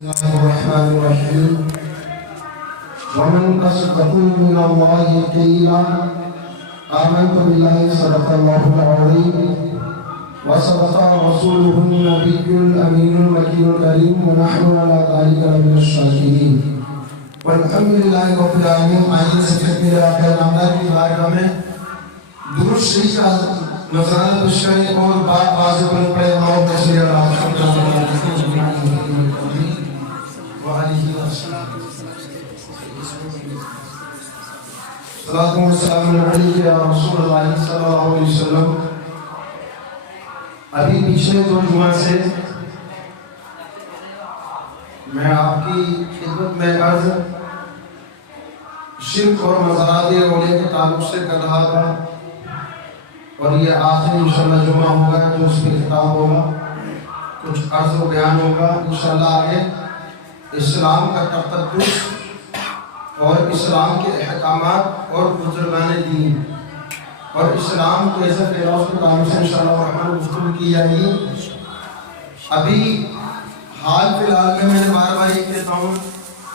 بسم الله الرحمن الرحيم ومن قصده من الله قيلا آمنت بالله صدق الله العظيم وصدق رسوله النبي الأمين المكين الكريم ونحن على ذلك لمن الشاكرين والحمد لله رب العالمين. آئیے سب سے پہلے آپ کے نامدار کی بارگاہ میں درود شریف کا نذرانہ پیش کریں اور بات واضح بلند پڑھیں. اللہم صلی علی صلاۃ و سلام علیک یا رسول اللہ صلی اللہ علیہ وسلم. ابھی پچھلے 2 جمعہ سے میں آپ کی خدمت میں عرض شرک اور مزارات اولیاء کے تعلق سے کر رہا تھا اور یہ آخری انشاءاللہ جمعہ ہوگا جو اس پہ خطاب ہوگا, کچھ عرض و بیان ہوگا انشاءاللہ. آگے اسلام کا تقدس اور اسلام کے احکامات اور بزرگان دین اور اسلام کے ایسے پھیلاؤ کے تعلق سے انشاءاللہ الرحمن گفتگو کی جائے گی. ابھی حال فی الحال میں نے بار بار یہ کہتا ہوں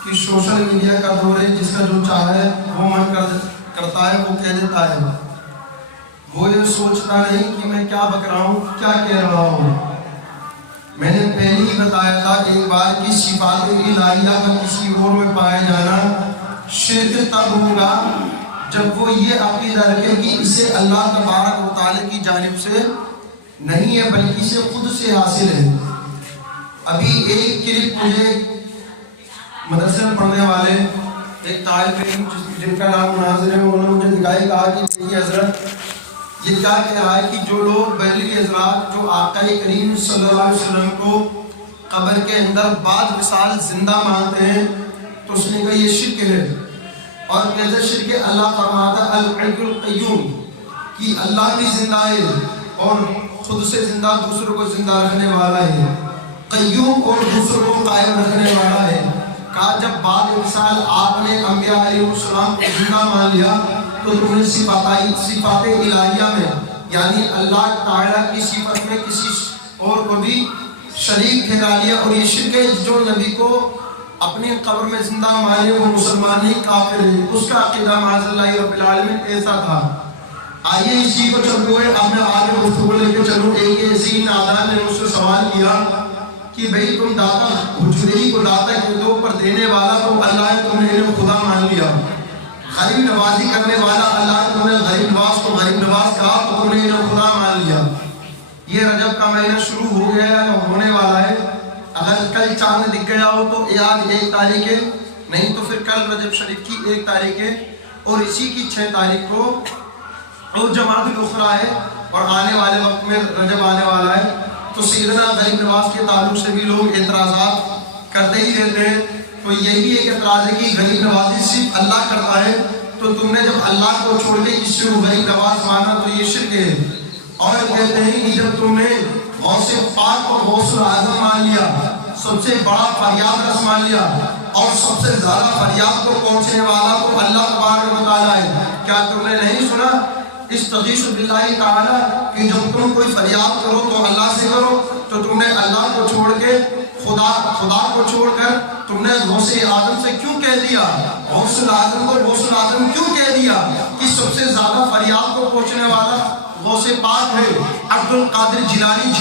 کہ سوشل میڈیا کا دور ہے, جس کا جو چاہے وہ من کرتا ہے وہ کہہ دیتا ہے. وہ یہ سوچتا نہیں کہ میں کیا بک رہا ہوں, کیا کہہ رہا ہوں. میں نے پہلے ہی بتایا تھا ایک بار کی صفات الہیہ کا کسی اور میں پایا جانا شرک تب ہوگا جب وہ یہ عقیدہ رکھے کہ اسے اللہ تبارک و تعالی کی جانب سے نہیں ہے بلکہ اسے خود سے حاصل ہے. ابھی ایک کلپ مجھے مدرسے میں پڑھنے والے ایک طالب علم جن کا نام مناظر ہے, انہوں نے مجھے دکھائی, کہا کہ یہ حضرت یہ کیا کہہ رہا ہے کہ جو لوگ بریلوی حضرات جو آقا کریم صلی اللہ علیہ وسلم کو قبر کے اندر بعد وصال زندہ مانتے ہیں تو اس نے کہا یہ شرک ہے. اور کیسے شرک ہے؟ اللہ فرماتا الحی القیوم کہ اللہ بھی زندہ ہے اور خود سے زندہ دوسروں کو زندہ رکھنے والا ہے, قیوم اور دوسروں کو قائم رکھنے والا ہے. کہا جب بعد وصال آپ نے انبیاء علیہ السلام کو زندہ مان لیا تو تم نے صفات الہیہ میں یعنی اللہ تعالیٰ کی صفت میں کسی اور کو بھی شریک ٹھہرا لیا. اور یہ شرک ہے جو نبی کو اپنی قبر میں زندہ مانے وہ مسلمان نہیں کافر ہے. اس کا عقیدہ معاذ اللہ رب العالمین ایسا تھا. آئیے اسی کو چلتے ہوئے اب میں آگے گفتگو لے کے چلوں. ایک ایسی نادان نے مجھ سے سوال کیا کہ بھئی تم داتا حجری کو داتا کہتے ہو پر دینے والا تو اللہ ہے, تم نے خدا مان لیا. غریب نوازی کرنے والا اللہ ہے, تم نے غریب نواز کو غریب نواز کہا تو تم نے خدا مان لیا. یہ رجب کا مہینہ شروع ہو گیا ہے, ہونے والا ہے. اگر کل چاند دکھ گیا ہو تو آج 1 تاریخ ہے, نہیں تو پھر کل رجب شریف کی 1 تاریخ ہے اور اسی کی 6 تاریخ کو اور جماعت الاخرى ہے اور آنے والے وقت میں رجب آنے والا ہے. تو سیدنا غریب نواز کے تعلق سے بھی لوگ اعتراضات کرتے ہی رہتے ہیں. تو یہ بھی ایک اعتراض ہے کہ غریب نوازی صرف اللہ کرتا ہے تو تم نے جب اللہ کو چھوڑ کے کسی کو غریب نواز مانا تو یہ شرک ہے. اور کہتے ہیں کہ جب تم نے غوث پاک اور غوث اعظم مان لیا, سب سے بڑا فریاد رس مان لیا اور سب سے زیادہ فریاد کو پہنچنے والا تو اللہ تبارک و تعالی ہے, کیا تم نے نہیں سنا استغیث باللہ تعالی کہ جب تم کوئی فریاد کرو تو اللہ سے کرو. تو تم نے اللہ کو چھوڑ کے خدا کو چھوڑ کر تم نے غوث اعظم سے کیوں کہہ دیا, غوث اعظم کو غوث اعظم کیوں کہہ دیا کہ سب سے زیادہ فریاد کو پہنچنے والا غوث پاک ہے. عبد القادر جیلانی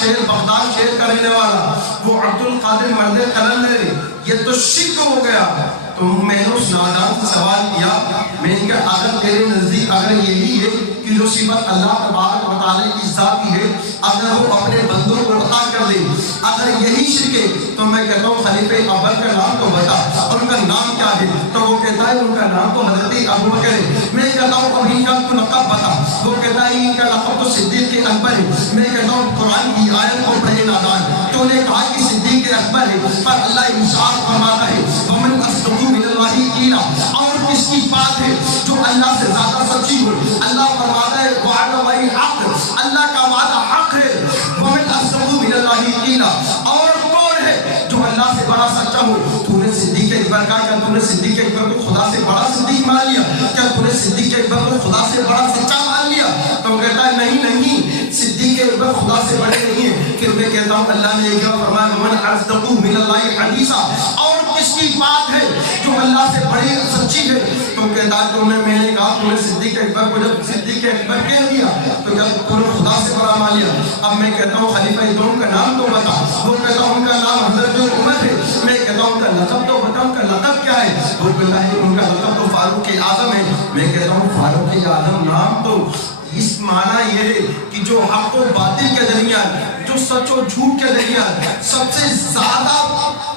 شہر بغداد شہر کا رہنے والا وہ عبد القادر مرد قلم ہے. یہ تو شرک ہو گیا. تو میں نے اس نادان سے سوال کیا, میں نے کہا اگر تیرے نزدیک اگر یہی ہے کہ جو صفت اللہ تبارک و تعالی کی ذاتی ہے اگر وہ اپنے بندوں کو عطا کر دے, اگر یہی شرک ہے تو میں کہتا ہوں خلیفہ اول کا نام تو بتا اور ان کا نام کیا ہے. تو وہ کہتا ہے ان کا نام تو حضرت ابوبکر ہے. میں کہتا ہوں اب ان کا تو لقب بتا. وہ کہتا ہے ان کا لقب تو صدیق اکبر ہے. میں کہتا ہوں قرآن کی آیت کو پڑھے نادان, تو نے کہا کہ صدیق اکبر ہے پر اللہ انصاف فرماتا ہے ومن اصدق من اللہ قیلا. اور کس کی بات ہے جو اللہ سے زیادہ سچی ہو؟ اللہ فرماتا ہے وعد اللہ حق, اللہ کا وعدہ حق ہے. ومن اصدق من اللہ قیلا, اور کون ہے جو اللہ سے بڑا سچا ہو؟ تو نے صدیق اکبر کہا, کیا تو نے صدیق اکبر کو خدا سے بڑا صدیق مان لیا؟ کیا تو نے صدیق اکبر کو خدا سے بڑا سچا مان لیا؟ تو وہ کہتا ہے نہیں نہیں صدیق اکبر خدا سے بڑے نہیں ہیں. پھر میں کہتا ہوں اللہ نے یہ کیا فرمایا ومن اصدق من اللہ حدیثا, اور کس کی بات ہے جو اللہ سے بڑی سچی ہے. تو کہتا ہے میں نے کہا تم نے صدیق اکبر کو جب صدیق اکبر کہہ دیا تو جب تم نے خدا سے بڑا مان لیا. اب میں کہتا ہوں خلیفہ دوم کا نام تو بتا. وہ کہتا ہوں ان کا نام حضرت عمر ہے. میں کہتا ہوں ان کا لقب تو بتا, ان کا لقب کیا ہے. وہ کہتا ہے ان کا لقب تو فاروق اعظم ہے. میں کہتا ہوں فاروق اعظم نام تو اس معنی یہ ہے کہ جو حق و باطل کے درمیان, جو سچ و جھوٹ کے درمیان سب سے زیادہ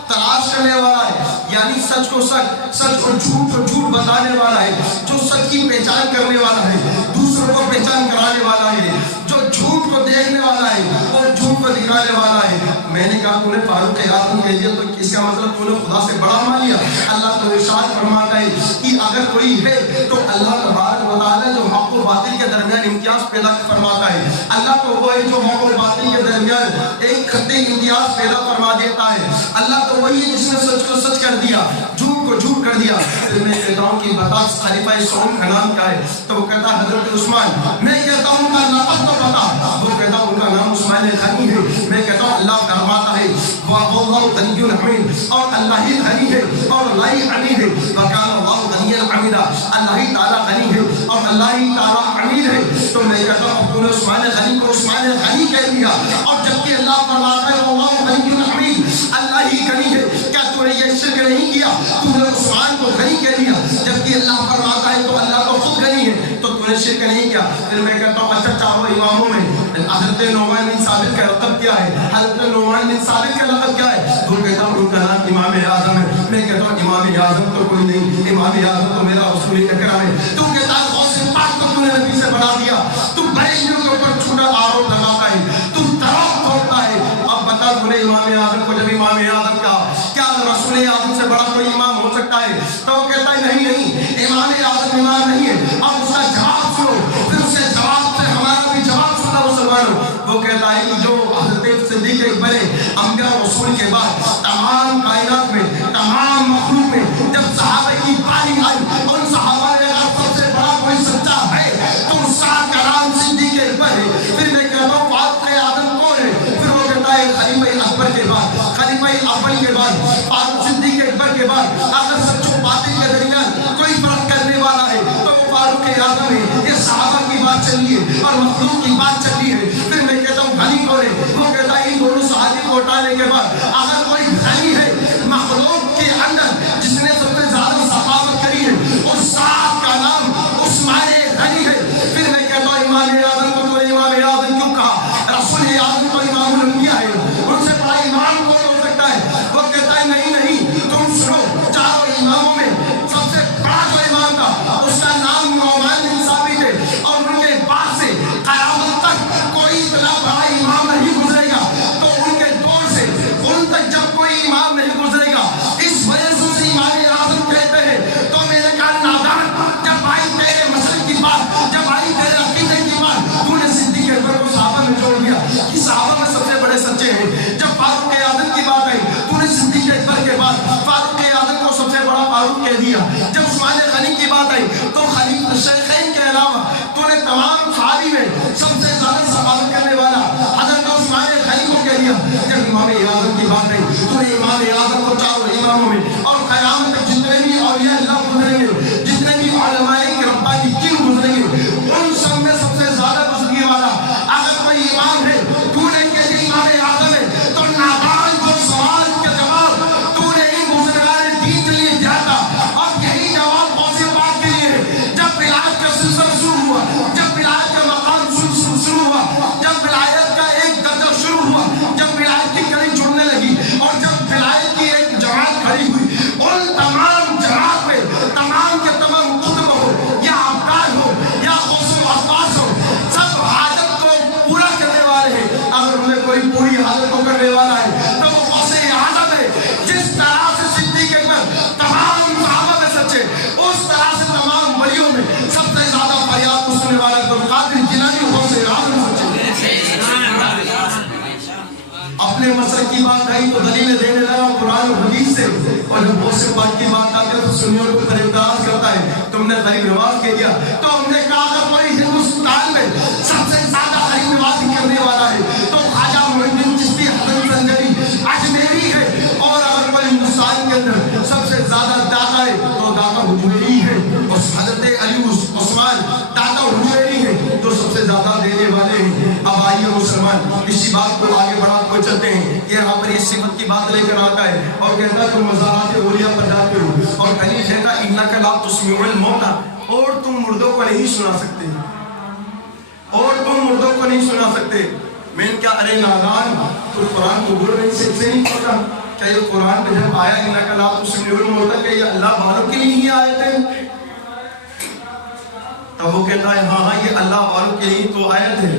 تلاش کرنے والا ہے, یعنی سچ کو سچ, سچ اور جھوٹ کو جھوٹ بتانے والا ہے, جو سچ کی پہچان کرنے والا ہے, دوسروں کو پہچان کرانے والا ہے, جو جھوٹ کو دیکھنے والا ہے اور جھوٹ کو دکھانے والا ہے. میں نے کہا تو نے فاروق اعظم کہہ دیا تو اس کا مطلب تو نے خدا سے بڑا مان لیا. اللہ تو ارشاد فرماتا ہے کہ اگر کوئی ہے تو اللہ تبارک و تعالی جو حق و باطل کے درمیان امتیاز پیدا فرماتا ہے. اللہ تو وہ ہے جو حق و باطل کے درمیان ایک خطے امتیاز پیدا فرما دیتا ہے. اللہ تو وہی ہے جس نے سچ کو سچ کر دیا, جھوٹ کو جھوٹ کر دیا. پھر میں کہتا ہوں کہ بتا خلیفہ سوم کا نام کیا ہے. تو وہ کہتا ہے حضرت عثمان. میں کہتا ہوں ان کا لقب تو بتا. وہ کہتا ہے ان کا نام عثمان غنی ہے. میں کہتا ہوں اللہ فرماتا ہے واللہ غنی حمید, اور اللہ ہی غنی ہے اور اللہ ہی حمید ہے. وکان اللہ غنی حمیدا, اللہ ہی تعالی غنی ہے اور اللہ ہی تعالی حمید ہے. تو میں کہتا ہوں تو نے عثمان غنی کو عثمان غنی کہہ دیا, اور جبکہ اللہ فرماتا ہے واللہ غنی حمید, اللہ ہی غنی ہے. کیا تو نے یہ شرک نہیں کیا, تو نے عثمان کو غنی کہہ دیا جبکہ اللہ فرماتا ہے تو اللہ تو خود غنی ہے, تو تو نے شرک نہیں کیا. پھر میں کہتا ہوں اچھا چاروں اماموں میں حضرت نعمان بن ثابت کا لقب کیا ہے, حضرت نعمان بن ثابت کا لقب کیا ہے. تو کہتا ہوں ان کا نام امام اعظم ہے. میں کہتا ہوں امام اعظم تو کوئی نہیں, امام اعظم تو میرا رسول اکرم ہے. تو کہتا ہے غوث پاک کو تو نے نبی سے بڑھا دیا. تو بریلویوں کے اوپر جھوٹا آروپ لگاتا ہے, تو دروغ بولتا ہے. اب بتا تو نے امام اعظم کو جب امام اعظم کا کیا رسول اعظم سے بڑا کوئی امام ہو سکتا ہے. تو وہ کہتا ہے نہیں نہیں امام اعظم امام نہیں ہے. اب اس کا جواب سنو, پھر اس کے جواب سے ہمارا بھی جواب سننا مسلمانوں. وہ کہتا ہے کہ جو حضرت صدیق اکبر انبیاء رسول کے بعد تمام کائنات میں تمام مخلوق میں جب صحابہ کی باری آئی, ان صحابہ نے اگر سب سے بڑا کوئی سچا ہے تو سات کا نام صدیق اکبر ہے. پھر میں کہتا ہوں فاروق اعظم کون ہے. پھر وہ کہتا ہے خلیفہ اکبر کے بعد, خلیفہ اول کے بعد, فاروق صدیق اکبر کے بعد اگر سچ و باطل کے درمیان کوئی فرق کرنے والا ہے تو وہ فاروق اعظم ہے. یہ صحابہ کی بات چلی ہے اور مخلوق کی بات چلی ہے. پھر میں کہتا ہوں غنی کون ہے. وہ کہتا ہے ان دونوں صحابی کو ہٹانے کے بعد اگر کوئی غنی ہے مخلوق کے اندر جس نے سب سے زیادہ سخاوت کری ہے, اس صاحب کا نام عثمان غنی ہے. پھر میں کہتا ہوں امام اعظم کو تو امام اعظم کیوں کہا, رسول اعظم تو امام الانبیاء ہے, ان سے بڑا امام کون ہو سکتا ہے. وہ کہتا ہے نہیں نہیں تم سنو, چاروں اماموں میں سب سے بڑا جو امام تھا اس کا نام نعمان بن ثابت ہے, اور ان کے بعد سے قیامت تک کوئی اتنا بڑا امام نہیں گزرے گا. تو ان کے دور سے ان تک جب کوئی امام نہیں گزرے گا, اس وجہ سے اسے امام اعظم کہتے ہیں. تو میرے کہا نادان, جب آئی تیرے مسئلے کی بات, جب آئی تیرے عقیدے کی بات, تو نے صدیق اکبر کو صحابہ میں جوڑ دیا کہ صحابہ میں سب سے بڑے سچے ہیں. جب فاروق اعظم کی بات آئی تو نے صدیق اکبر کے بعد فاروق اعظم کو سب سے بڑا فاروق کہہ دیا. جب عثمان غنی کی بات آئی تو خلیفہ شیخین کے علاوہ تو نے تمام صحابی میں سب سے زیادہ سخاوت کرنے والا حضرت عثمان غنی کو کہہ دیا. جب امام اعظم کی بات آئی تو نے امام اعظم کو چاروں اماموں میں اور قیامت تک جتنے بھی اولیاء اللہ گزریں گے, جتنے بھی علماء ربانی کن گزریں گے, ان سب میں سب سے زیادہ گزرنے والا اگر کوئی امام ہے تو نے کہہ دیا امام اعظم ہے, تو نادان کو سوال کا جواب تو نے ان بزرگان دین کے لیے دیا تھا. اور یہی جواب غوث پاک کے لیے جب ولایت کا سلسلہ شروع ہوا, جب ولایت کا مقام شروع ہوا, جب ولایت کا ایک درجہ شروع ہوا, جب ولایت کی کڑی جڑنے لگی اور جب ولایت کی ایک جماعت کھڑی ہوئی, ان تمام جماعت میں تمام کے تمام قطب ہو یا ابدال ہو یا غوث و عباس ہو, سب حاجت کو پورا کرنے والے ہیں. اگر انہیں کوئی پوری حاجت کو کرنے والا ہے تو وہ غوث اعظم ہے. جس طرح سے صدیق اکبر تمام صحابہ میں سچے, اس طرح سے تمام ولیوں میں سب سے زیادہ فریاد کو سننے والا عبدالقادر جیلانی غوث اعظم سچے. اپنے مسئلے کی بات آئی تو دلیل دینے لگا قرآن و حدیث سے, اور جب غوث پاک کی بات آتی ہے تو سنیوں کو قریب دراز کرتا ہے, تم نے غریب نواز کہہ دیا. تو ہم نے کہا اگر کوئی ہندوستان کال میں سب سے زیادہ غریب نوازی کرنے والا ہے تو خواجہ معین الدین چشتی حسن سنجری اجمیری ہے، اور اگر کوئی ہندوستان کے اندر سب سے زیادہ داتا ہے تو داتا حجویری ہے، اور حضرت علی عثمان داتا حجویری ہے جو سب سے زیادہ دینے والے ہیں۔ اب آئیے مسلمان اسی بات کو آگے بڑھا کو چلتے ہیں۔ یہ یہاں پر اس صفت کی بات لے کر آتا ہے اور کہتا ہے تم مزارات اولیاء پر جاتے ہو، اور کہیں کہتا انک لا تسمع الموتى، اور تم مردوں کو نہیں سنا سکتے، اور تم مردوں کو نہیں سنا سکتے۔ میں نے کیا ارے نادان تو قرآن کو بول رہی سے نہیں پڑھا؟ کیا یہ قرآن پہ جب آیا انک لا تسمع الموتى کہ یہ اللہ والوں کے لیے ہی آئے تھے؟ تب وہ کہتا ہے ہاں یہ اللہ والوں کے لیے تو آیت ہے،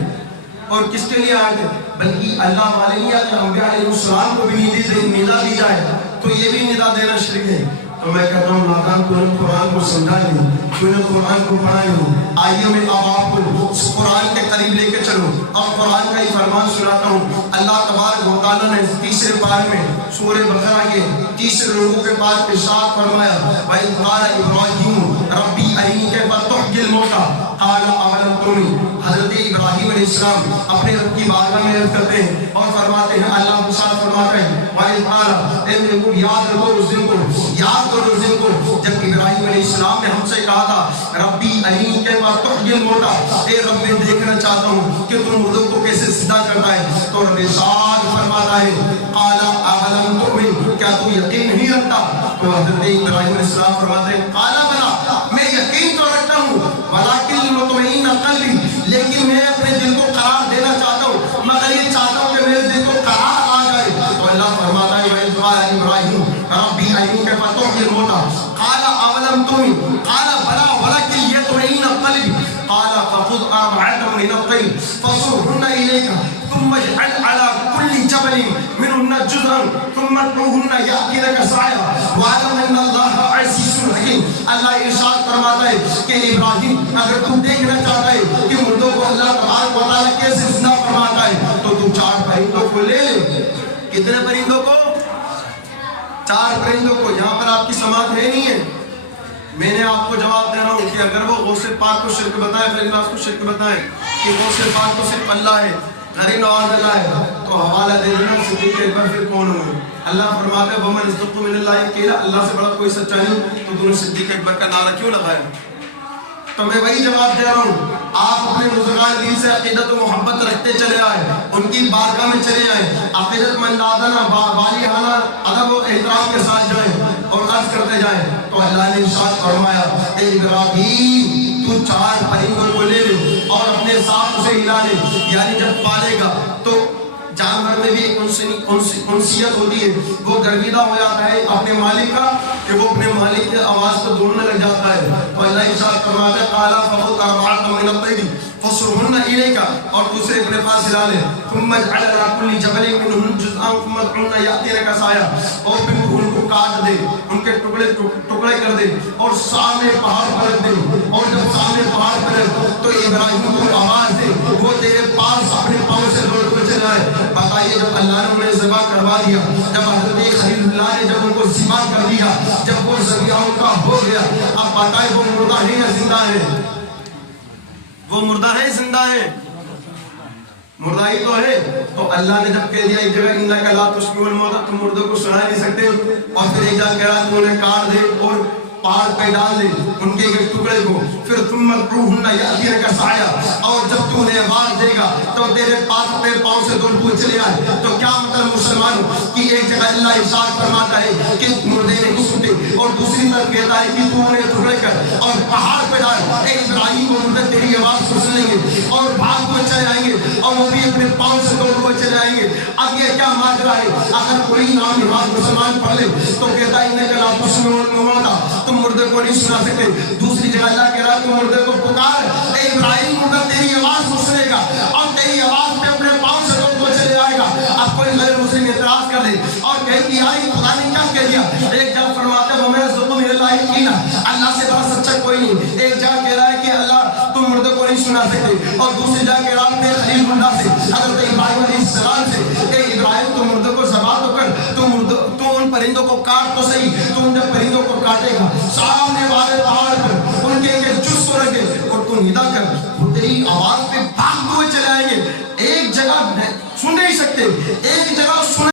اور کس کے لیے آیت ہے؟ بلکہ اللہ والے نہیں آتے، انبیاء علیہ السلام کو بھی ندا دی جائے تو یہ بھی ندا دینا شرک ہے۔ تو میں کہتا ہوں نادان تو نے قرآن کو سمجھا نہیں، تو نے قرآن کو پڑھا نہیں۔ آئیے میں اب آپ کو قرآن کے قریب لے کے چلو، اب قرآن کا ہی فرمان سناتا ہوں۔ اللہ تبارک و تعالیٰ نے تیسرے پارے میں سورہ بقرہ کے تیسرے رکوع کے بعد ارشاد فرمایا وَإِذْ قَالَ إِبْرَاهِيمُ رَبِّ أَرِنِي كَيْفَ تُحْيِي الْمَوْتَىٰ قَالَ أَوَلَمْ تُؤْمِنْ۔ حضرت ابراہیم علیہ السلام اپنے رب کی بارگاہ میں عرض کرتے ہیں اور فرماتے ہیں، اللہ ارشاد فرماتا ہے وَإِذْ قَالَ، اے میرے کو یاد رکھو اس دن کو، یاد کرو اس دن کو جب ابراہیم علیہ السلام نے ہم سے کہا تھا ربی ارینی کیفَ تحیی الموتیٰ، اے رب میں دیکھنا چاہتا ہوں کہ تم مردوں کو کیسے زندہ کرتا ہے۔ تو رب ارشاد فرماتا ہے قال اولم تؤمن، کیا تو یقین نہیں رکھتا؟ تو حضرت ابراہیم علیہ السلام فرماتے ہیں قال بلا، میں یقین تو رکھتا ہوں ولکن مطمئن قلبی، لیکن میں اپنے دل کو قرار دینا چاہتا ہوں، مگر یہ چاہتا ہوں کہ میرے دل کو قرار آ جائے۔ تو اللہ فرماتا ہے وَإِذْ قَالَ إِبْرَاهِيمُ رَبِّ أَرِنِي كَيْفَ تُحْيِي الْمَوْتَىٰ قَالَ أَوَلَمْ تُؤْمِنْ قَالَ بَلَىٰ وَلَكِن لِيَطْمَئِنَّ قَلْبِي قَالَ فَخُذْ أَرْبَعَةً مِنَ الطَّيْرِ فَصُرْهُنَّ إِلَيْكَ ثُمَّ اجْعَلْ عَلَىٰ كُلِّ جَبَلٍ مِّنْهُنَّ جُزْءًا ثُمَّ ادْعُهُنَّ يَأْتِينَكَ سَعْيًا وَاعْلَمْ أَنَّ اللَّهَ عَزِيزٌ حَكِيمٌ۔ اللہ ارشاد فرماتا ہے کہ ابراہیم اگر تم دیکھنا چاہتا ہے کہ مردوں کو اللہ تبارک و تعالیٰ کیسے زندہ فرماتا ہے تو تم 4 پرندوں کو لے لے۔ کتنے پرندوں کو؟ 4 پرندوں کو۔ یہاں پر آپ کی سماعت ہے نہیں ہے؟ میں نے آپ کو جواب دے رہا ہوں کہ اگر وہ غوث پاک کو شرک بتائے، فریداس کو شرک بتائے کہ غوث پاک تو صرف اللہ ہے، غریب نواز اللہ ہے، تو حوالہ دے دینا صدیق اکبر پھر کون ہوئے؟ اللہ فرماتا ہے وَمَنْ أَصْدَقُ مِنَ اللَّهِ قِيلًا، اللہ سے بڑا کوئی سچا نہیں، تو تم نے صدیق اکبر کا نعرہ کیوں لگایا؟ تو میں وہی جواب دے رہا ہوں، آپ اپنے بزرگان دین سے عقیدت و محبت رکھتے چلے آئے، ان کی بارگاہ میں چلے آئے، عقیدت مندانہ والیانہ ادب و احترام کے ساتھ جائیں اور عرض کرتے جائیں۔ تو اللہ نے ارشاد فرمایا اے ابراہیم تو 4 پرندوں کو لے لے اور اپنے ساتھ سے ہلا لے، یعنی جب پالے گا تو جانور میں بھی ایک انسیت ہوتی ہے، وہ گرویدہ ہو جاتا ہے اپنے مالک کا کہ وہ اپنے مالک کی آواز کو ڈھونڈنے لگ جاتا ہے۔ تو اللہ ارشاد فرماتا ہے قَالَ فَخُذْ أَرْبَعَةً مِنَ الطَّيْرِ فَصُرْهُنَّ إِلَيْكَ، اور دوسرے اپنے پاس ہلا لے، ثُمَّ اجْعَلْ عَلَىٰ كُلِّ جَبَلٍ مِّنْهُنَّ جُزْءًا ثُمَّ ادْعُهُنَّ يَأْتِينَكَ سَعْيًا، اور پھر ان کو کاٹ دے، ان کے ٹکڑے کر دے اور سامنے پہاڑ پر رکھ دے، اور جب سامنے پہاڑ پر رکھ تو ابراہیم کو آواز دے، وہ تیرے پاس اپنے پاؤں سے دوڑ کر چلے آئے۔ بتائیے جب اللہ نے انہیں ذبح کروا دیا، جب حضرت خلیل اللہ نے جب ان کو ذبح کر دیا، جب وہ ذبیحہ ان کا ہو گیا، اب بتائیے وہ مردہ ہے یا زندہ ہے؟ وہ مردہ ہے زندہ ہے؟ مردہ ہی تو ہے۔ تو اللہ نے جب کہہ دیا ایک جگہ انک لا تسمع الموتیٰ، تم مردوں کو سنا نہیں سکتے، اور پھر ایک جگہ کہہ رہا تو انہیں کاٹ دے اور پہاڑ پہ ڈال دے ان کے ایک ٹکڑے کو، پھر ثم ادعوهن یأتینک سعیا، اور جب تو انہیں آواز دے گا تو تیرے پاس اپنے پاؤں سے دوڑ کے چلے آئے۔ تو کیا مطلب مسلمانوں کی ایک جگہ اللہ ارشاد فرماتا ہے کہ مردے نہیں سنتے، اور دوسری طرف کہتا ہے کہ تو انہیں ٹکڑے کر اور پہاڑ پہ ڈال۔ اے ابراہیم کو مردے تیری آواز کو سنیں گے اور بھاگ کو چلے آئیں گے، اور وہ بھی اپنے پاؤں سے دوڑ کے چلے آئیں گے۔ اب یہ کیا ماجرا ہے؟ اگر کوئی نام نماز مسلمان پڑھ لے تو کہتا ہے انک لا تسمع الموتیٰ، تم مردے کو نہیں سنا سکتے۔ دوسری جگہ اللہ کہہ رہا ہے تم مردے کو پکار، اے ابراہیم مردہ تیری آواز کو سنے گا اور تیری آواز پہ اپنے پاؤں سے دوڑ کے چلے آئے گا۔ اب کوئی غیر مسلم اعتراض کر دے اور کہے کہ آئی خدا نے کیا کہہ دیا؟ ایک جگہ فرماتے ہیں وَمَنْ أَصْدَقُ مِنَ اللَّهِ قِيلًا، اللہ سے بڑا سچا کوئی نہیں۔ ایک جگہ کہہ رہا ہے کہ اللہ تم مردے کو نہیں سنا سکتے، اور دوسری جگہ کہہ رہا ہے اپنے خلیل اللہ سے، حضرت ابراہیم علیہ السلام سے، اے ابراہیم تو مردے کو ذبح تو کر، تو ان پرندوں کو کاٹ تو صحیح، تو ان جب پرندوں کو کاٹے گا سامنے والے پہاڑ پر ان کے ایک جز کو رکھے اور تو ندا کر۔ خود بڑی آواز پہ بھاگتے ہوئے چلے آئیں گے, ایک جگہ سن نہیں سکتے, ایک